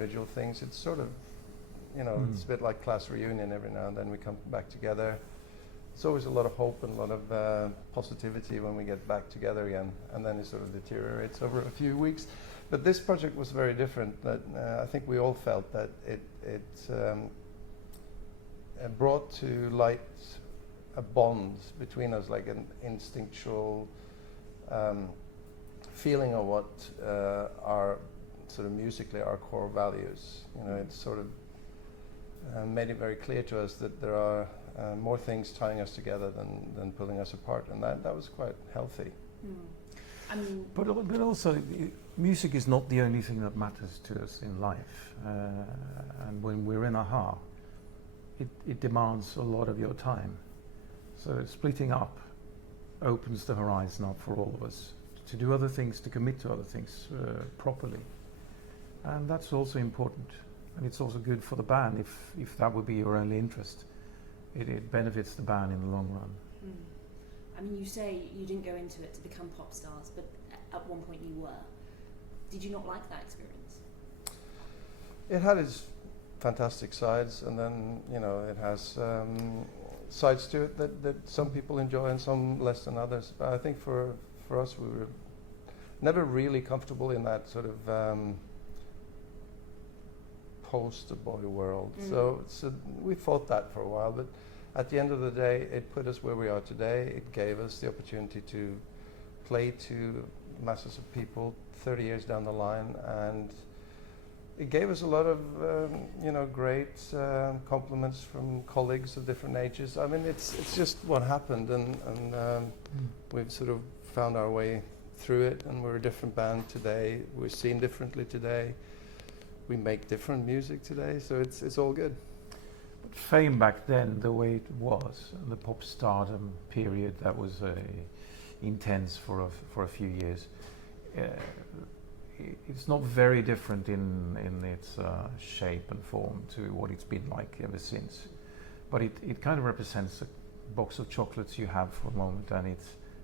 individual things. It's sort of, it's a bit like class reunion. Every now and then we come back together. It's always a lot of hope and a lot of positivity when we get back together again, and then it sort of deteriorates over a few weeks. But this project was very different. That I think we all felt that it brought to light a bond between us, like an instinctual feeling of what our sort of musically our core values. It sort of made it very clear to us that there are more things tying us together than pulling us apart, and that was quite healthy. I mean, but also, music is not the only thing that matters to us in life, and when we're in a it demands a lot of your time. So splitting up opens the horizon up for all of us to do other things, to commit to other things properly, and that's also important. And it's also good for the band if that would be your only interest. It benefits the band in the long run. I mean, you say you didn't go into it to become pop stars, but at one point you were. Did you not like that experience? It had its fantastic sides, and then it has sides to it that some people enjoy and some less than others. But I think for us, we were never really comfortable in that sort of poster boy world. So we fought that for a while, but at the end of the day, it put us where we are today. It gave us the opportunity to play to masses of people 30 years down the line, and it gave us a lot of great compliments from colleagues of different ages. I mean, it's just what happened, and we've sort of found our way through it, and we're a different band today. We're seen differently today. We make different music today, so it's all good. But fame back then, the way it was, the pop stardom period, that was intense for a few years. It's not very different in its shape and form to what it's been like ever since. But it kind of represents a box of chocolates you have for a moment, and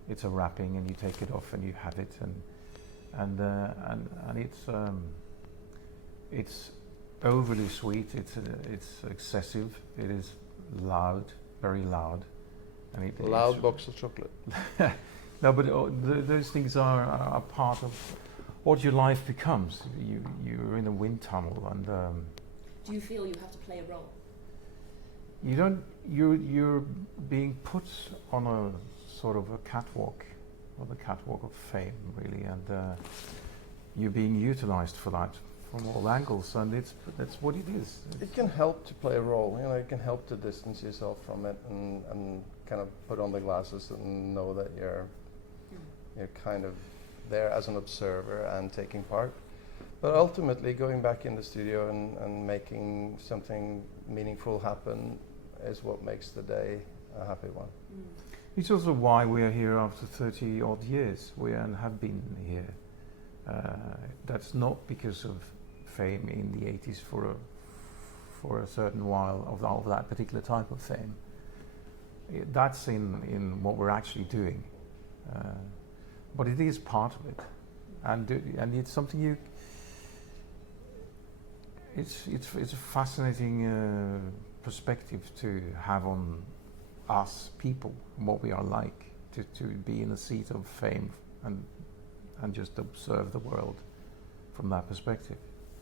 it's a wrapping, and you take it off and you have it, and it's overly sweet. It's excessive. It is loud, very loud, and loud box of chocolate. No, but those things are part of what your life becomes. You're in a wind tunnel, and do you feel you have to play a role? You don't. You're being put on a sort of a catwalk, or the catwalk of fame, really, and you're being utilized for that from all angles, and that's what it is. It can help to play a role. It can help to distance yourself from it and kind of put on the glasses and know that you're kind of there as an observer and taking part. But ultimately, going back in the studio and making something meaningful happen is what makes the day a happy one. It's also why we are here after 30 odd years. We have been here. That's not because of fame in the 80s for a certain while of that particular type of fame. That's in what we're actually doing. But it is part of it, and it's something it's a fascinating perspective to have on us people, what we are like, to be in a seat of fame and just observe the world from that perspective.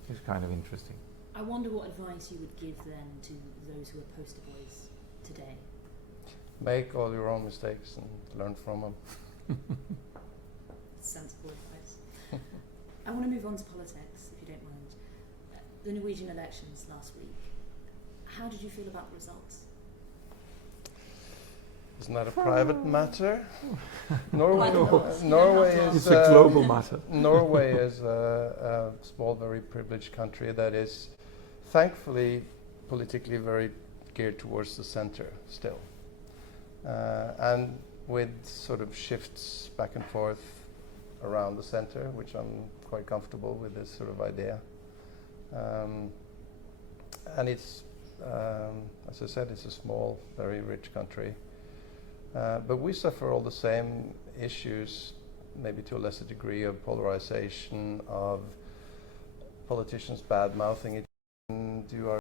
It's kind of interesting. I wonder what advice you would give then to those who are poster boys today. Make all your own mistakes and learn from them. Sensible advice. I want to move on to politics, if you don't mind. The Norwegian elections last week. How did you feel about the results? Isn't that a private matter? Norway is it's a global matter. Norway is a small, very privileged country that is thankfully politically very geared towards the center still. And with sort of shifts back and forth around the center, which I'm quite comfortable with this sort of idea. And it's, as I said, it's a small, very rich country. But we suffer all the same issues, maybe to a lesser degree, of polarization, of politicians bad mouthing it and do our